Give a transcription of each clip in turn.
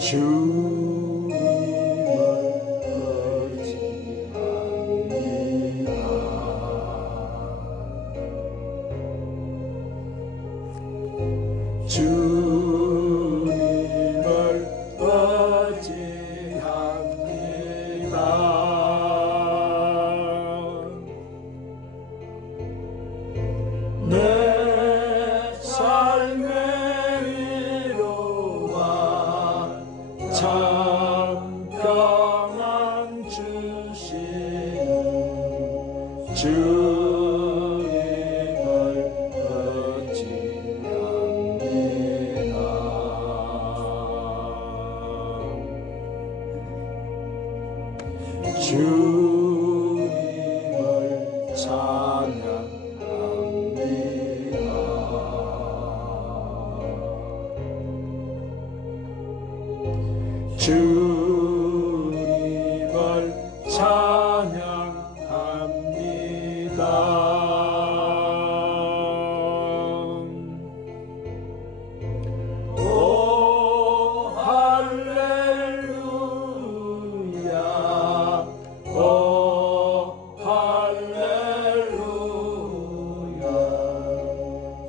주님을 의지합니다. 주님을 의지합니다. 내 삶의 위로와 참 평안 주시는 주님을 의지합니다. 주님을 찬양합니다. 주님을 찬양합니다. 오 할렐루야, 오 할렐루야.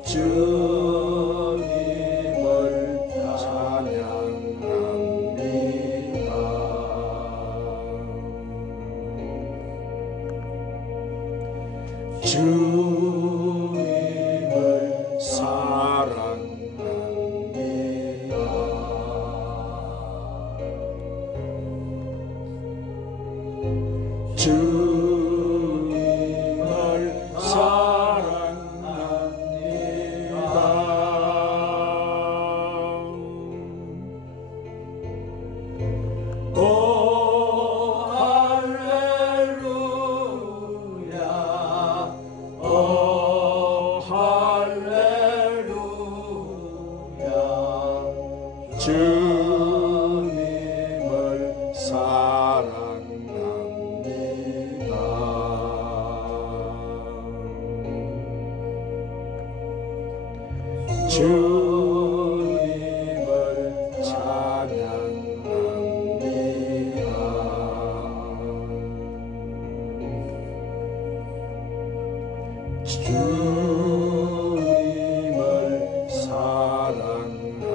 주님을 찬양합니다. 주님을 사랑합니다. 주님을 사랑합니다. 오 할렐루야, 오 할렐루야. 주님을 사랑합니다. 주님을 찬양합니다. 주님을 사랑합니다.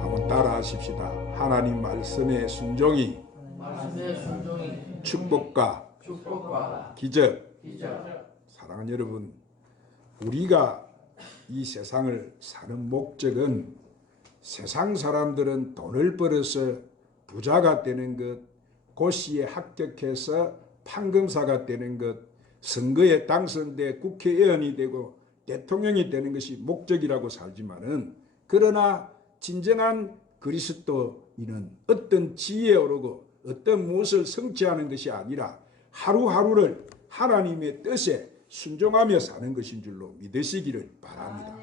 한번 따라하십시다. 하나님 말씀의 순종이 축복과 기적. 사랑하는 여러분, 우리가 이 세상을 사는 목적은 세상 사람들은 돈을 벌어서 부자가 되는 것, 고시에 합격해서 판검사가 되는 것, 선거에 당선돼 국회의원이 되고 대통령이 되는 것이 목적이라고 살지만은, 그러나 진정한 그리스도인은 어떤 지혜에 오르고 어떤 무엇을 성취하는 것이 아니라 하루하루를 하나님의 뜻에 순종하며 사는 것인 줄로 믿으시기를 바랍니다.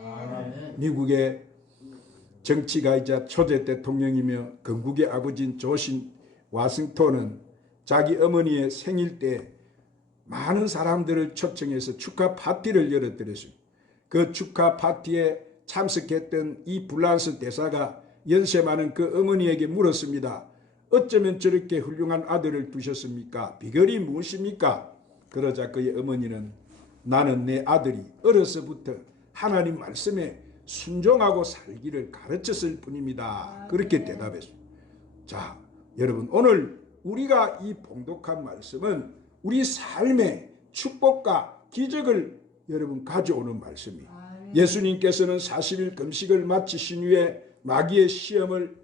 미국의 정치가이자 초대 대통령이며 건국의 아버지인 조지 워싱턴은 자기 어머니의 생일 때 많은 사람들을 초청해서 축하 파티를 열어드렸습니다. 그 축하 파티에 참석했던 이 불란스 대사가 연세 많은 그 어머니에게 물었습니다. 어쩌면 저렇게 훌륭한 아들을 두셨습니까? 비결이 무엇입니까? 그러자 그의 어머니는 나는 내 아들이 어려서부터 하나님 말씀에 순종하고 살기를 가르쳤을 뿐입니다. 그렇게 대답했습니다. 자, 여러분, 오늘 우리가 이 봉독한 말씀은 우리 삶의 축복과 기적을 여러분 가져오는 말씀이에요. 예수님께서는 40일 금식을 마치신 후에 마귀의 시험을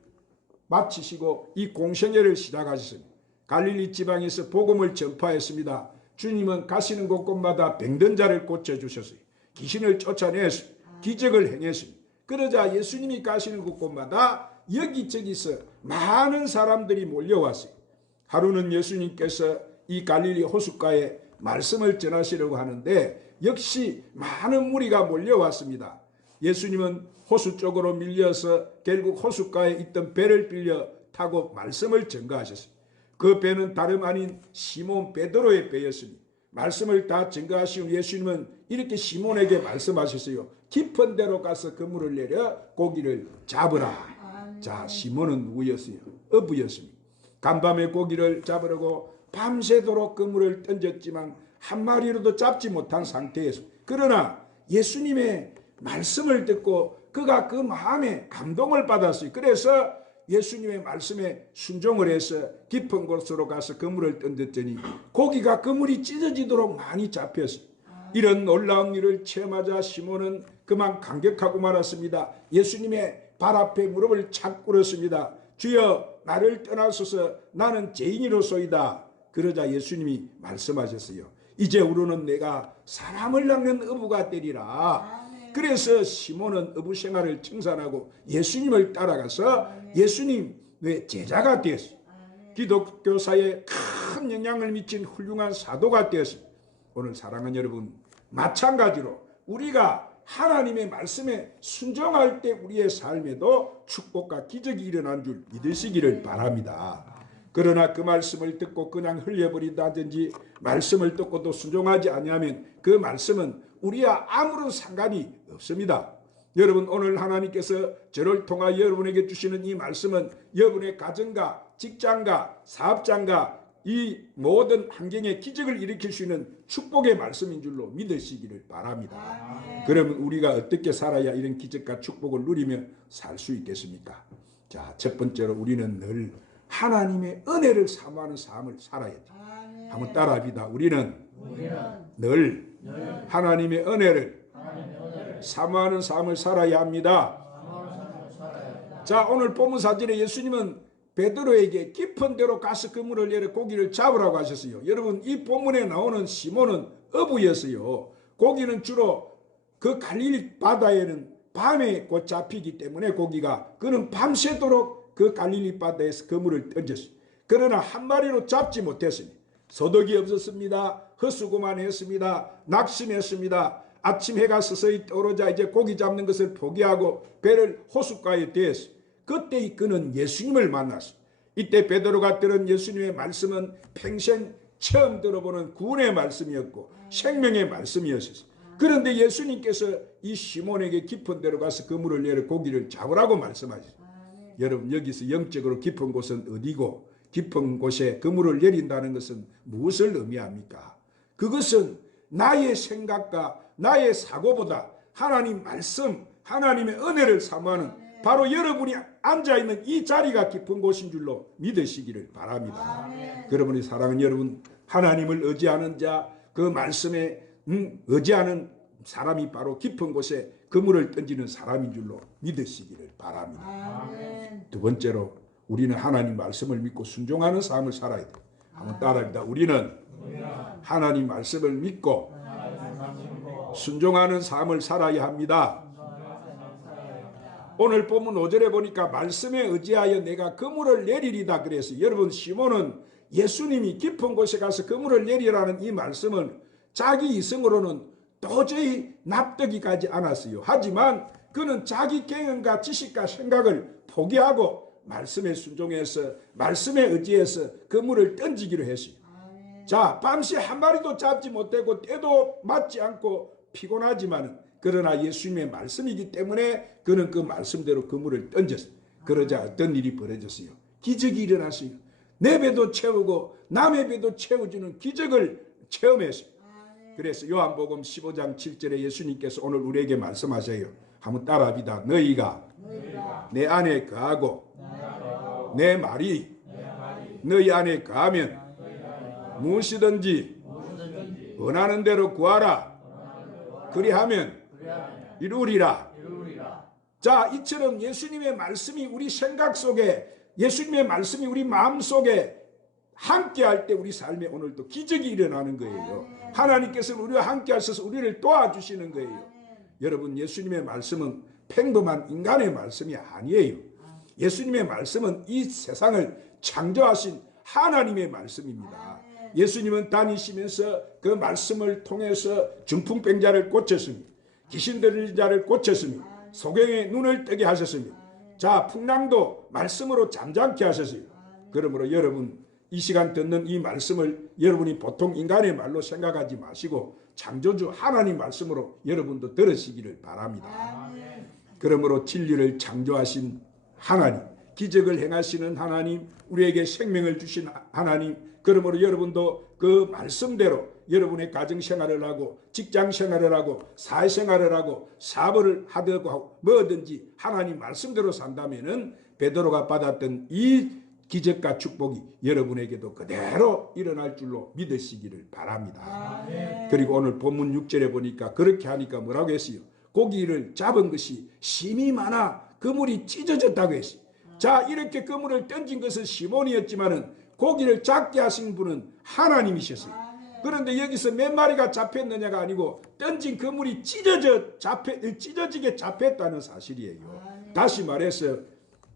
마치시고 이 공생애를 시작하셨습니다. 갈릴리 지방에서 복음을 전파했습니다. 주님은 가시는 곳곳마다 병든 자를 고쳐주셨어요. 귀신을 쫓아냈습니다. 기적을 행했습니다. 그러자 예수님이 가시는 곳곳마다 여기저기서 많은 사람들이 몰려왔어요. 하루는 예수님께서 이 갈릴리 호숫가에 말씀을 전하시려고 하는데 역시 많은 무리가 몰려왔습니다. 예수님은 호수 쪽으로 밀려서 결국 호숫가에 있던 배를 빌려 타고 말씀을 전가하셨습니다. 그 배는 다름 아닌 시몬 베드로의 배였으니 말씀을 다 전가하시고 예수님은 이렇게 시몬에게 말씀하셨어요. 깊은 데로 가서 그물을 내려 고기를 잡으라. 자, 시몬은 누구였어요? 어부였습니다. 간밤에 고기를 잡으려고 밤새도록 그물을 던졌지만 한 마리로도 잡지 못한 상태에서, 그러나 예수님의 말씀을 듣고 그가 그 마음에 감동을 받았어요. 그래서 예수님의 말씀에 순종을 해서 깊은 곳으로 가서 그물을 던졌더니 고기가 그물이 찢어지도록 많이 잡혔어요. 이런 놀라운 일을 체험하자 시몬은 그만 감격하고 말았습니다. 예수님의 발 앞에 무릎을 착 꿇었습니다. 주여, 나를 떠나소서, 나는 죄인이로소이다. 그러자 예수님이 말씀하셨어요. 이제 우리는 내가 사람을 낚는 어부가 되리라. 그래서 시몬은 어부 생활을 청산하고 예수님을 따라가서 예수님의 제자가 되었어요. 기독교사에 큰 영향을 미친 훌륭한 사도가 되었어요. 오늘 사랑하는 여러분, 마찬가지로 우리가 하나님의 말씀에 순종할 때 우리의 삶에도 축복과 기적이 일어난 줄 믿으시기를 바랍니다. 그러나 그 말씀을 듣고 그냥 흘려버린다든지 말씀을 듣고도 순종하지 아니하면 그 말씀은 우리와 아무런 상관이 없습니다. 여러분, 오늘 하나님께서 저를 통하여 여러분에게 주시는 이 말씀은 여러분의 가정과 직장과 사업장과 이 모든 환경에 기적을 일으킬 수 있는 축복의 말씀인 줄로 믿으시기를 바랍니다. 그러면 우리가 어떻게 살아야 이런 기적과 축복을 누리며 살 수 있겠습니까? 자, 첫 번째로 우리는 늘 하나님의 은혜를 사모하는 삶을 살아야 돼요. 한번 따라합니다. 우리는 늘 하나님의 은혜를 사모하는 삶을 살아야 합니다. 자, 오늘 본문 사절에 예수님은 베드로에게 깊은 데로 가서 그물을 내려 고기를 잡으라고 하셨어요. 여러분, 이 본문에 나오는 시몬은 어부였어요. 고기는 주로 그 갈릴리 바다에는 밤에 곧 잡히기 때문에 고기가, 그는 밤새도록 그 갈릴리 바다에서 그물을 던졌어요. 그러나 한 마리로 잡지 못했습니다. 소득이 없었습니다. 헛수고만 했습니다. 낙심했습니다. 아침 해가 서서히 떠오르자 이제 고기 잡는 것을 포기하고 배를 호숫가에 대었어요. 그때 그는 예수님을 만났어요. 이때 베드로가 들은 예수님의 말씀은 평생 처음 들어보는 구원의 말씀이었고 생명의 말씀이었어요. 그런데 예수님께서 이 시몬에게 깊은 데로 가서 그물을 내려 고기를 잡으라고 말씀하셨어요. 여러분, 여기서 영적으로 깊은 곳은 어디고 깊은 곳에 그물을 내린다는 것은 무엇을 의미합니까? 그것은 나의 생각과 나의 사고보다 하나님 말씀, 하나님의 은혜를 사모하는 바로 여러분이 앉아있는 이 자리가 깊은 곳인 줄로 믿으시기를 바랍니다. 여러분이 사랑하는 여러분, 하나님을 의지하는 자, 그 말씀에 의지하는 사람이 바로 깊은 곳에 그물을 던지는 사람인 줄로 믿으시기를 바랍니다. 두 번째로 우리는 하나님 말씀을 믿고 순종하는 삶을 살아야 돼요. 한번 따라합니다. 우리는 하나님 말씀을 믿고 순종하는 삶을 살아야 합니다. 오늘 본문 5절에 보니까 말씀에 의지하여 내가 그물을 내리리다 그래서, 여러분, 시몬은 예수님이 깊은 곳에 가서 그물을 내리라는 이 말씀은 자기 이성으로는 도저히 납득이 가지 않았어요. 하지만 그는 자기 경험과 지식과 생각을 포기하고 말씀에 순종해서 말씀에 의지해서 그물을 던지기로 했어요. 자, 밤새 한 마리도 잡지 못하고 때도 맞지 않고 피곤하지만 그러나 예수님의 말씀이기 때문에 그는 그 말씀대로 그물을 던졌어요. 그러자 어떤 일이 벌어졌어요? 기적이 일어났어요. 내 배도 채우고 남의 배도 채워주는 기적을 체험했어요. 그래서 요한복음 15장 7절에 예수님께서 오늘 우리에게 말씀하세요. 한번 따라합니다. 너희가 내 안에 거하고 내 말이 너희 안에 거하면 무엇이든지 원하는 대로 구하라. 그리하면 이루리라. 자, 이처럼 예수님의 말씀이 우리 생각 속에, 예수님의 말씀이 우리 마음 속에 함께할 때 우리 삶에 오늘도 기적이 일어나는 거예요. 하나님께서는 우리와 함께 하셔서 우리를 도와주시는 거예요. 여러분, 예수님의 말씀은 평범한 인간의 말씀이 아니에요. 예수님의 말씀은 이 세상을 창조하신 하나님의 말씀입니다. 예수님은 다니시면서 그 말씀을 통해서 중풍병자를 고쳤으니, 귀신 들린 자를 고쳤으니, 소경의 눈을 뜨게 하셨으니, 자, 풍랑도 말씀으로 잠잠케 하셨어요. 그러므로 여러분, 이 시간 듣는 이 말씀을 여러분이 보통 인간의 말로 생각하지 마시고 창조주 하나님 말씀으로 여러분도 들으시기를 바랍니다. 그러므로 진리를 창조하신 하나님, 기적을 행하시는 하나님, 우리에게 생명을 주신 하나님, 그러므로 여러분도 그 말씀대로 여러분의 가정생활을 하고 직장생활을 하고 사회생활을 하고 사업을 하고 뭐든지 하나님 말씀대로 산다면은 베드로가 받았던 이 기적과 축복이 여러분에게도 그대로 일어날 줄로 믿으시기를 바랍니다. 그리고 오늘 본문 6절에 보니까 그렇게 하니까 뭐라고 했어요? 고기를 잡은 것이 심이 많아 그물이 찢어졌다고 했어요. 자, 이렇게 그물을 던진 것은 시몬이었지만은 고기를 잡게 하신 분은 하나님이셨어요. 그런데 여기서 몇 마리가 잡혔느냐가 아니고 던진 그물이 찢어지게 잡혔다는 사실이에요. 다시 말해서,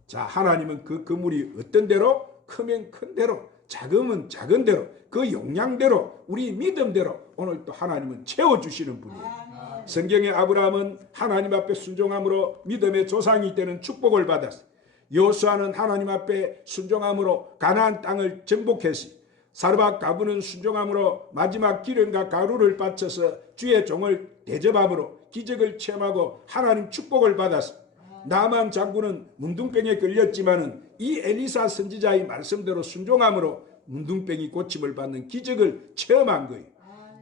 자, 하나님은 그 그물이 어떤 대로, 크면 큰 대로, 작으면 작은 대로, 그 용량대로, 우리 믿음대로 오늘 또 하나님은 채워주시는 분이에요. 성경의 아브라함은 하나님 앞에 순종함으로 믿음의 조상이 되는 축복을 받았어요. 여호수아는 하나님 앞에 순종함으로 가나안 땅을 정복했어요. 사르밧 가부는 순종함으로 마지막 기름과 가루를 바쳐서 주의 종을 대접함으로 기적을 체험하고 하나님 축복을 받았어요. 나만 장군은 문둥병에 걸렸지만은 이 엘리사 선지자의 말씀대로 순종함으로 문둥병이 고침을 받는 기적을 체험한 거예요.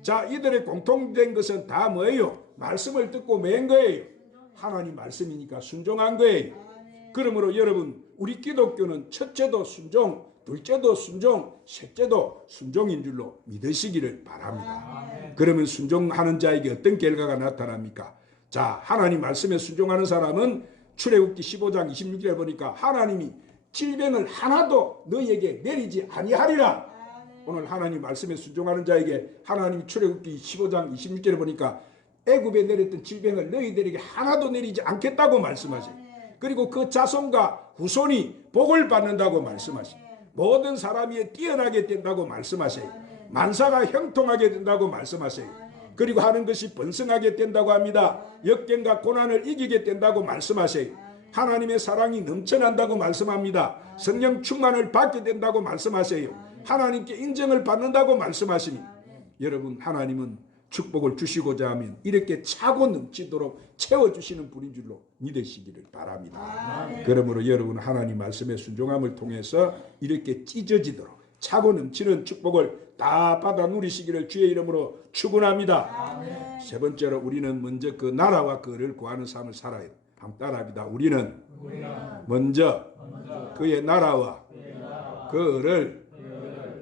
자, 이들의 공통된 것은 다 뭐예요? 말씀을 듣고 맨 거예요. 하나님 말씀이니까 순종한 거예요. 그러므로 여러분, 우리 기독교는 첫째도 순종, 둘째도 순종, 셋째도 순종인 줄로 믿으시기를 바랍니다. 그러면 순종하는 자에게 어떤 결과가 나타납니까? 자, 하나님 말씀에 순종하는 사람은 출애굽기 15장 26절에 보니까 하나님이 질병을 하나도 너희에게 내리지 아니하리라. 오늘 하나님 말씀에 순종하는 자에게 하나님이 출애굽기 15장 26절에 보니까 애굽에 내렸던 질병을 너희들에게 하나도 내리지 않겠다고 말씀하세요. 그리고 그 자손과 후손이 복을 받는다고 말씀하세요. 모든 사람이 뛰어나게 된다고 말씀하세요. 만사가 형통하게 된다고 말씀하세요. 그리고 하는 것이 번성하게 된다고 합니다. 역경과 고난을 이기게 된다고 말씀하세요. 하나님의 사랑이 넘쳐난다고 말씀합니다. 성령 충만을 받게 된다고 말씀하세요. 하나님께 인정을 받는다고 말씀하시니, 여러분, 하나님은 축복을 주시고자 하면 이렇게 차고 넘치도록 채워주시는 분인 줄로 믿으시기를 바랍니다. 그러므로 여러분, 하나님 말씀의 순종함을 통해서 이렇게 찢어지도록 차고 넘치는 축복을 다 받아 누리시기를 주의 이름으로 축원합니다. 세 번째로, 우리는 먼저 그 나라와 그 의를 구하는 삶을 살아야 합니다. 한번 따라합니다. 우리는 먼저 그의 나라와 그 의를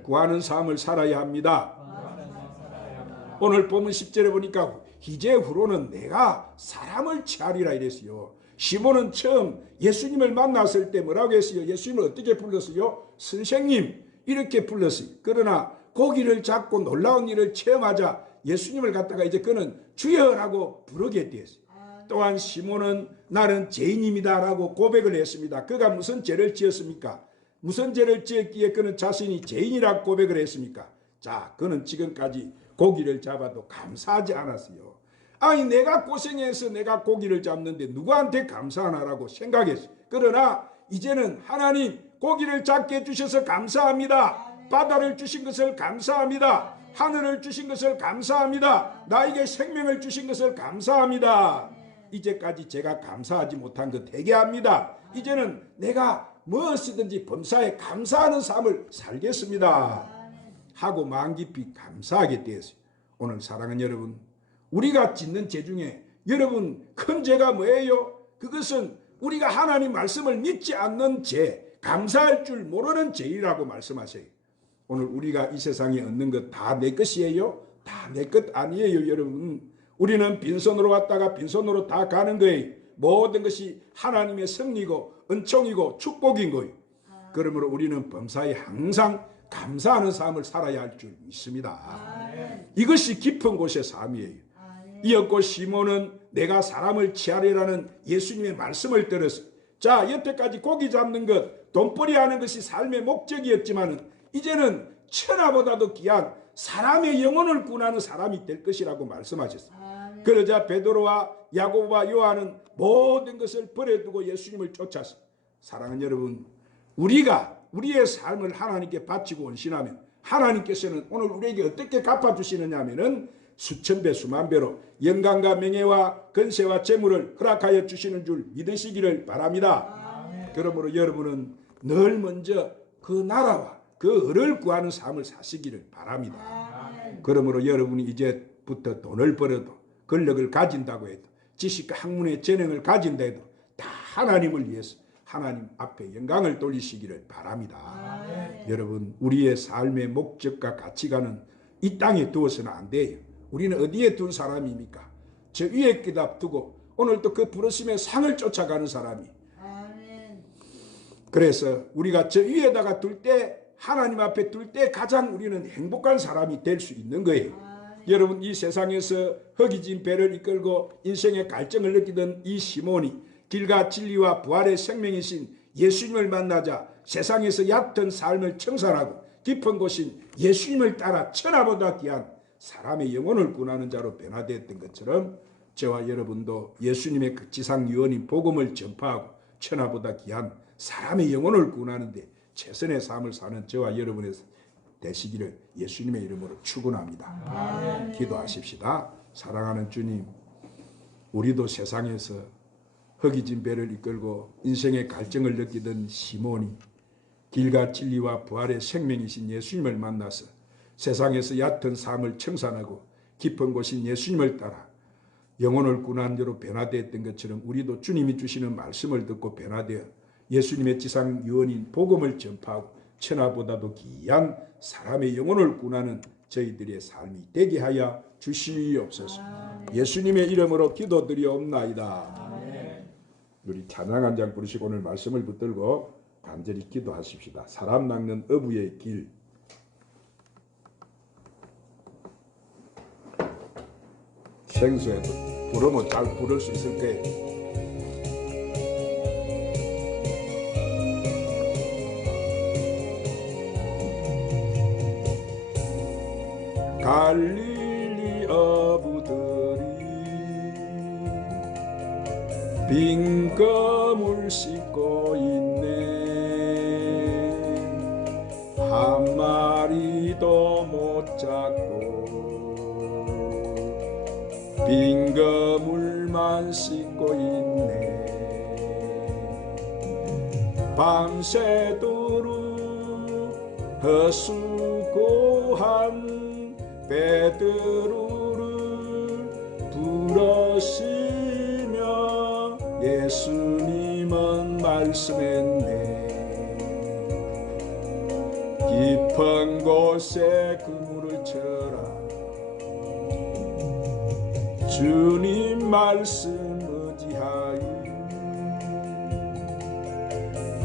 구하는 삶을 살아야 합니다. 오늘 본문 10절에 보니까 이제 후로는 내가 사람을 취하리라 이랬어요. 시몬은 처음 예수님을 만났을 때 뭐라고 했어요? 예수님을 어떻게 불렀어요? 선생님 이렇게 불렀어요. 그러나 고기를 잡고 놀라운 일을 체험하자 예수님을 갖다가 이제 그는 주여라고 부르게 되었어요. 또한 시몬은 나는 죄인입니다 라고 고백을 했습니다. 그가 무슨 죄를 지었습니까? 무슨 죄를 지었기에 그는 자신이 죄인이라고 고백을 했습니까? 자, 그는 지금까지 고기를 잡아도 감사하지 않았어요. 아니, 내가 고생해서 내가 고기를 잡는데 누구한테 감사하나라고 생각했어요. 그러나 이제는 하나님, 고기를 잡게 해주셔서 감사합니다. 바다를 주신 것을 감사합니다. 하늘을 주신 것을 감사합니다. 나에게 생명을 주신 것을 감사합니다. 이제까지 제가 감사하지 못한 것 회개합니다. 이제는 내가 무엇이든지 범사에 감사하는 삶을 살겠습니다 하고 마음 깊이 감사하게 되었어요. 오늘 사랑하는 여러분, 우리가 짓는 죄 중에 여러분 큰 죄가 뭐예요? 그것은 우리가 하나님 말씀을 믿지 않는 죄, 감사할 줄 모르는 죄이라고 말씀하세요. 오늘 우리가 이 세상에 얻는 것 다 내 것이에요? 다 내 것 아니에요, 여러분. 우리는 빈손으로 왔다가 빈손으로 다 가는 거예요. 모든 것이 하나님의 섭리고 은총이고 축복인 거예요. 그러므로 우리는 범사에 항상 감사하는 삶을 살아야 할 줄 믿습니다. 이것이 깊은 곳의 삶이에요. 이었고 시몬은 내가 사람을 취하리라는 예수님의 말씀을 들었어요. 자, 여태까지 고기 잡는 것, 돈벌이 하는 것이 삶의 목적이었지만 이제는 천하보다도 귀한 사람의 영혼을 구원하는 사람이 될 것이라고 말씀하셨습니다. 그러자 베드로와 야고보와 요한은 모든 것을 버려두고 예수님을 쫓았습니다. 사랑하는 여러분, 우리가 우리의 삶을 하나님께 바치고 헌신하면 하나님께서는 오늘 우리에게 어떻게 갚아주시느냐 하면은 수천배 수만배로 영광과 명예와 권세와 재물을 허락하여 주시는 줄 믿으시기를 바랍니다. 그러므로 여러분은 늘 먼저 그 나라와 그 을을 구하는 삶을 사시기를 바랍니다. 그러므로 여러분이 이제부터 돈을 벌어도 권력을 가진다고 해도 지식과 학문의 재능을 가진다 해도 다 하나님을 위해서 하나님 앞에 영광을 돌리시기를 바랍니다. 여러분, 우리의 삶의 목적과 가치관은 이 땅에 두어서는 안 돼요. 우리는 어디에 둘 사람입니까? 저 위에 끼다 두고 오늘도 그 부르심의 상을 쫓아가는 사람이. 그래서 우리가 저 위에다가 둘 때, 하나님 앞에 둘 때 가장 우리는 행복한 사람이 될 수 있는 거예요. 여러분, 이 세상에서 허기진 배를 이끌고 인생의 갈증을 느끼던 이 시몬이 길과 진리와 부활의 생명이신 예수님을 만나자 세상에서 얕은 삶을 청산하고 깊은 곳인 예수님을 따라 천하보다 귀한 사람의 영혼을 구원하는 자로 변화되었던 것처럼 저와 여러분도 예수님의 그 지상 유언인 복음을 전파하고 천하보다 귀한 사람의 영혼을 구원하는 데 최선의 삶을 사는 저와 여러분의 되시기를 예수님의 이름으로 축원합니다. 기도하십시다. 사랑하는 주님, 우리도 세상에서 허기진 배를 이끌고 인생의 갈증을 느끼던 시몬이 길과 진리와 부활의 생명이신 예수님을 만나서 세상에서 얕은 삶을 청산하고 깊은 곳인 예수님을 따라 영혼을 구원한 자로 변화되었던 것처럼 우리도 주님이 주시는 말씀을 듣고 변화되어 예수님의 지상 유언인 복음을 전파하고 천하보다도 귀한 사람의 영혼을 구원하는 저희들의 삶이 되게 하여 주시옵소서. 예수님의 이름으로 기도드리옵나이다. 우리 찬양 한 장 부르시고 오늘 말씀을 붙들고 간절히 기도하십시다. 사람 낚는 어부의 길. 생수에도 부르면 잘 부를 수 있을 거예요. 갈릴리 어부들이 빈 거물 씻고 있네. 한 마리도 못 잡고 빈 거물만 씻고 있네. 밤새도록 허수고한 베드로를 부르시며 예수님은 말씀했네. 깊은 곳에 그물을 쳐라. 주님 말씀 의지하여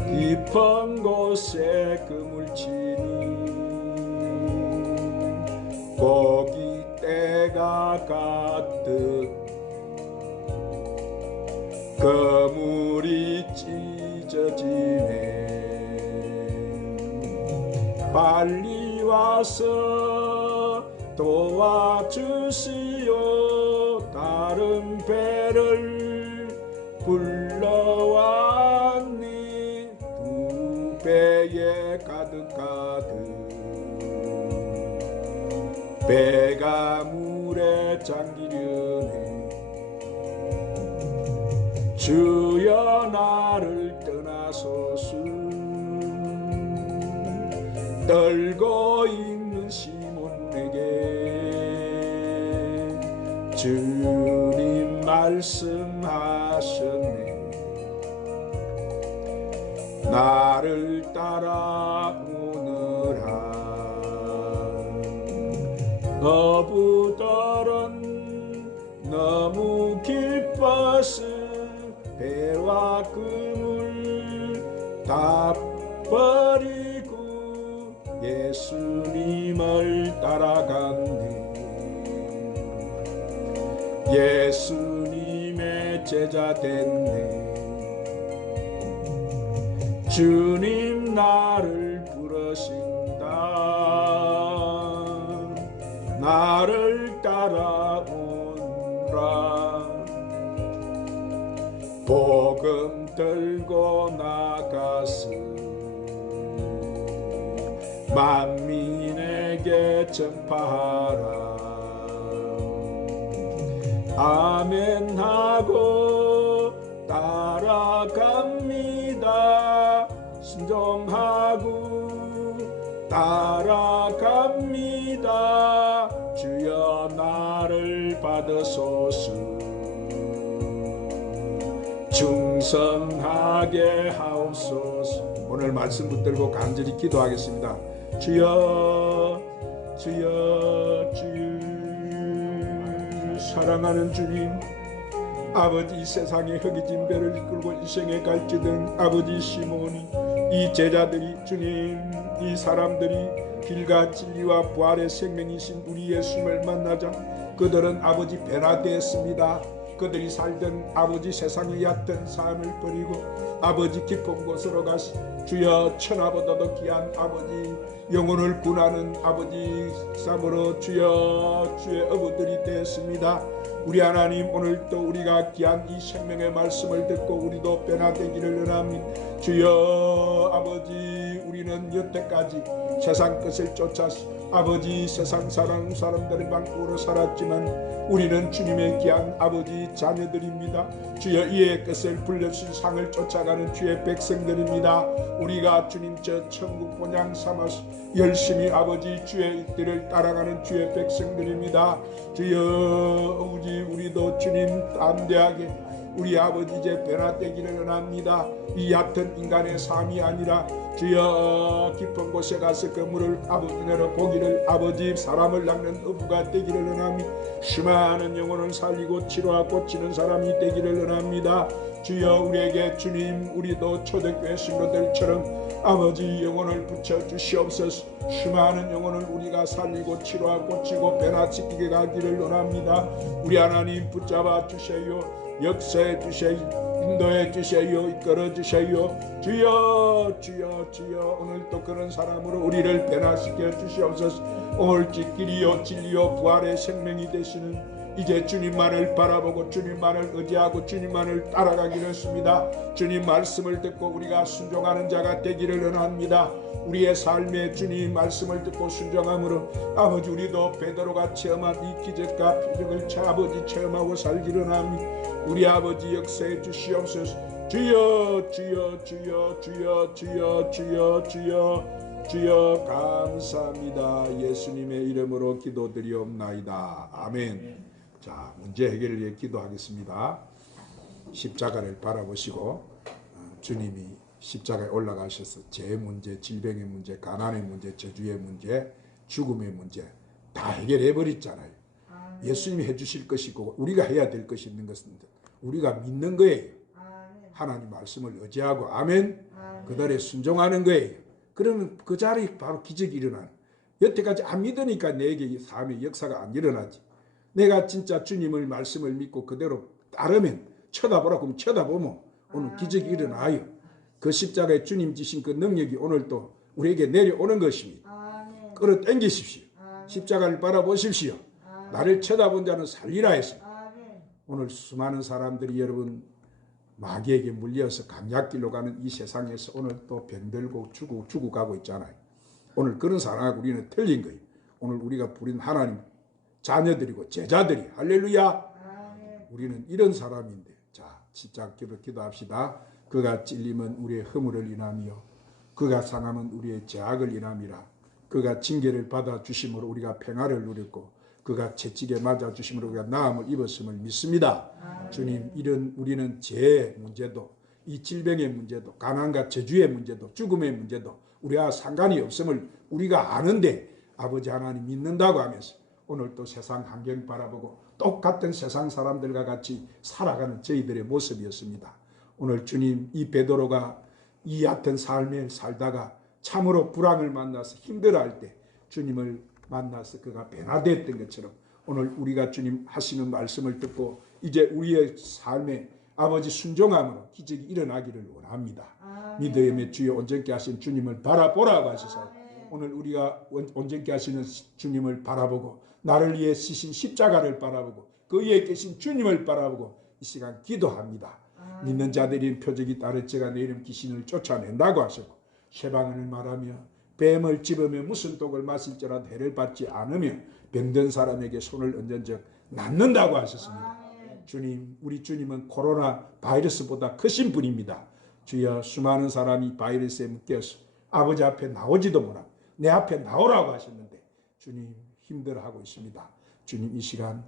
깊은 곳에 그물 치니 고깃대가 가득 그물이 찢어지네. 빨리 와서 도와주시오. 다른 배를 불러왔니. 두 배에 가득가득 배가 물에 잠기려네. 주여 나를 떠나소서. 떨고 있는 시몬에게 주님 말씀하셨네. 나를 따라오느라. 어부들은 너무 기뻐서 배와 그물 다 버리고 예수님을 따라갔네. 예수님의 제자 됐네. 주님 나를 부르신다. 나를 따라오라. 복음 들고 나가서 만민에게 전파하라. 아멘 하고 따라갑니다. 순종하고 따라갑니다. 주여 나를 받으소서. 충성하게 하옵소서. 오늘 말씀 붙들고 간절히 기도하겠습니다. 주여 주여 주여. 사랑하는 주님, 아버지 세상의 허기진 배를 이끌고 인생에 갈지등 아버지 시몬이, 이 제자들이, 주님, 이 사람들이 길과 진리와 부활의 생명이신 우리 예수님을 만나자 그들은 아버지 변화되었습니다. 그들이 살던 아버지 세상의 얕은 삶을 버리고 아버지 깊은 곳으로 가시, 주여 천하보다도 귀한 아버지 영혼을 구하는 아버지 삶으로 주여 주의 어부들이 되었습니다. 우리 하나님, 오늘도 우리가 귀한 이 생명의 말씀을 듣고 우리도 변화되기를 원합니다. 주여 아버지, 우리는 여태까지 세상 것을 쫓아 아버지 세상 사람들의 방법으로 살았지만 우리는 주님의 귀한 아버지 자녀들입니다. 주여 이의 것을 불려주신 상을 쫓아가는 주의 백성들입니다. 우리가 주님 저 천국 본향 삼아서 열심히 아버지 주의 길을 따라가는 주의 백성들입니다. 주여 우리도 주님 담대하게 우리 아버지 이제 변화되기를 원합니다. 이 얕은 인간의 삶이 아니라 주여 깊은 곳에 가서 그물을 아버지 내려 보기를 아버지 사람을 낚는 어부가 되기를 원합니다. 수많은 영혼을 살리고 치료하고 고치는 사람이 되기를 원합니다. 주여 우리에게 주님, 우리도 초대교회 신도들처럼 아버지 영혼을 붙여 주시옵소서. 수많은 영혼을 우리가 살리고 치료하고 고치고 변화시키게 가기를 원합니다. 우리 하나님 붙잡아 주세요. 역사해 주세요. 인도해 주세요. 이끌어 주세요. 주여 주여 주여. 오늘도 그런 사람으로 우리를 변화시켜 주시옵소서. 오늘지 길이요 진리요 부활의 생명이 되시는 이제 주님만을 바라보고 주님만을 의지하고 주님만을 따라가기로 했습니다. 주님 말씀을 듣고 우리가 순종하는 자가 되기를 원합니다. 우리의 삶에 주님 말씀을 듣고 순종함으로 아버지 우리도 베드로가 체험한 이 기적과 표적을 아버지 체험하고 살기를 원합니다. 우리 아버지 역사해 주시옵소서. 주여 주여 주여 주여 주여 주여 주여 주여 감사합니다. 예수님의 이름으로 기도드리옵나이다. 아멘. 자, 문제 해결을 위해 기도하겠습니다. 십자가를 바라보시고 주님이 십자가에 올라가셔서 제 문제, 질병의 문제, 가난의 문제, 저주의 문제, 죽음의 문제 다 해결해 버렸잖아요. 예수님이 해주실 것이고 우리가 해야 될 것이 있는 것입니다. 우리가 믿는 거예요. 하나님 말씀을 의지하고 아멘. 그들에 순종하는 거예요. 그러면 그 자리에 바로 기적이 일어나요. 여태까지 안 믿으니까 내게 삶의 역사가 안 일어나지. 내가 진짜 주님의 말씀을 믿고 그대로 따르면 쳐다보라 그러면 쳐다보면 오늘 기적이 일어나요. 그 십자가에 주님 지신 그 능력이 오늘도 우리에게 내려오는 것입니다. 끌어당기십시오. 십자가를 바라보십시오. 나를 쳐다본 자는 살리라 했어. 오늘 수많은 사람들이 여러분 마귀에게 물려서 감약길로 가는 이 세상에서 오늘 또 병들고 죽어가고 있잖아요. 오늘 그런 사람하고 우리는 틀린 거예요. 오늘 우리가 부린 하나님 자녀들이고 제자들이 할렐루야. 우리는 이런 사람인데 자 진짜 기도합시다. 그가 찔림은 우리의 허물을 인하며 그가 상함은 우리의 죄악을 인함이라. 그가 징계를 받아 주심으로 우리가 평화를 누렸고 그가 채찍에 맞아 주심으로 우리가 나음을 입었음을 믿습니다. 주님, 이런 우리는 죄의 문제도 이 질병의 문제도 가난과 저주의 문제도 죽음의 문제도 우리와 상관이 없음을 우리가 아는데 아버지 하나님 믿는다고 하면서 오늘 또 세상 환경 바라보고 똑같은 세상 사람들과 같이 살아가는 저희들의 모습이었습니다. 오늘 주님, 이 베드로가 이 얕은 삶에 살다가 참으로 불황을 만나서 힘들어할 때 주님을 만나서 그가 변화됐던 것처럼 오늘 우리가 주님 하시는 말씀을 듣고 이제 우리의 삶에 아버지 순종함으로 기적이 일어나기를 원합니다. 믿음의 주여 온전케 하신 주님을 바라보라고 하셔서 오늘 우리가 온전케 하시는 주님을 바라보고 나를 위해 지신 십자가를 바라보고 그 위에 계신 주님을 바라보고 이 시간 기도합니다. 믿는 자들이 표적이 따를 자가 내 이름 귀신을 쫓아낸다고 하셨고 쇠방언을 말하며 뱀을 집으며 무슨 독을 마실지라도 해를 받지 않으며 병든 사람에게 손을 얹은 적 낫는다고 하셨습니다. 주님, 우리 주님은 코로나 바이러스보다 크신 분입니다. 주여, 수많은 사람이 바이러스에 묶여서 아버지 앞에 나오지도 못하고 내 앞에 나오라고 하셨는데 주님 힘들어하고 있습니다. 주님, 이 시간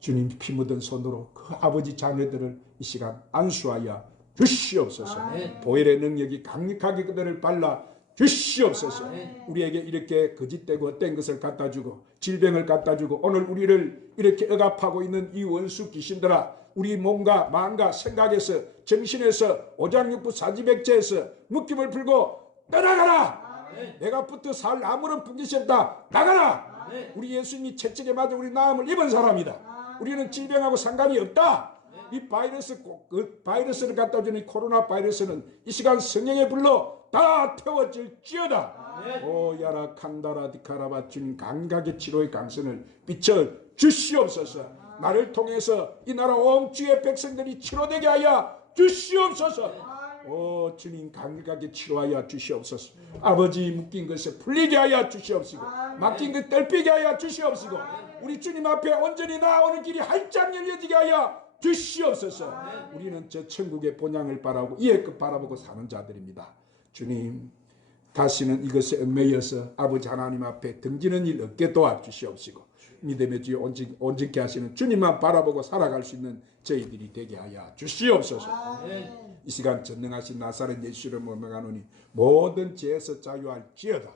주님 피 묻은 손으로 그 아버지 자녀들을 이 시간 안수하여 주시옵소서. 보혈의 능력이 강력하게 그들을 발라 주시옵소서. 우리에게 이렇게 거짓되고 헛된 것을 갖다주고 질병을 갖다주고 오늘 우리를 이렇게 억압하고 있는 이 원수 귀신들아, 우리 몸과 마음과 생각에서 정신에서 오장육부 사지백체에서 묶임을 풀고 떠나가라. 내가 붙어 살 아무런 분깃이었다. 나가라. 우리 예수님이 채찍에 맞아 우리 나음을 입은 사람이다. 우리는 질병하고 상관이 없다. 이 바이러스를 갖다 주는 코로나 바이러스는 이 시간 성령의 불로 다 태워질지어다. 오 야라 칸다라 디카라바, 주님 감각의 치료의 강선을 비춰 주시옵소서. 나를 통해서 이 나라 온 주의 백성들이 치료되게 하여 주시옵소서. 오 주님 감각하게 치료하여 주시옵소서. 아버지 묶인 것을 풀리게 하여 주시옵시고 막힌 것 떨피게 하여 주시옵시고 우리 주님 앞에 온전히 나아오는 길이 활짝 열려지게 하여 주시옵소서. 우리는 저 천국의 본향을 바라보고 이의 끝 바라보고 사는 자들입니다. 주님, 다시는 이것에 얽매여서 아버지 하나님 앞에 등지는 일 없게 도와주시옵시고 믿음의 주여 온전케 하시는 주님만 바라보고 살아갈 수 있는 저희들이 되게 하여 주시옵소서. 이 시간 전능하신 나사렛 예수를 모명하노니 모든 죄에서 자유할지어다.